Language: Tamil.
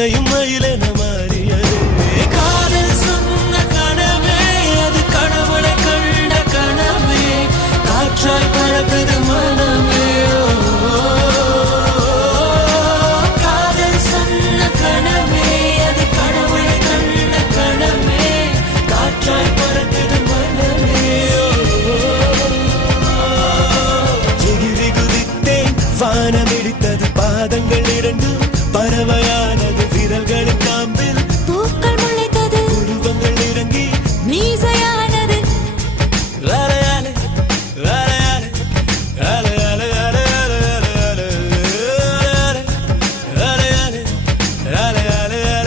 இறக்கையும் மயிலென மாறியதே காதல் சொன்ன கனவே அது கடவுளை கண்ட கனவே காற்றாய் பறக்குது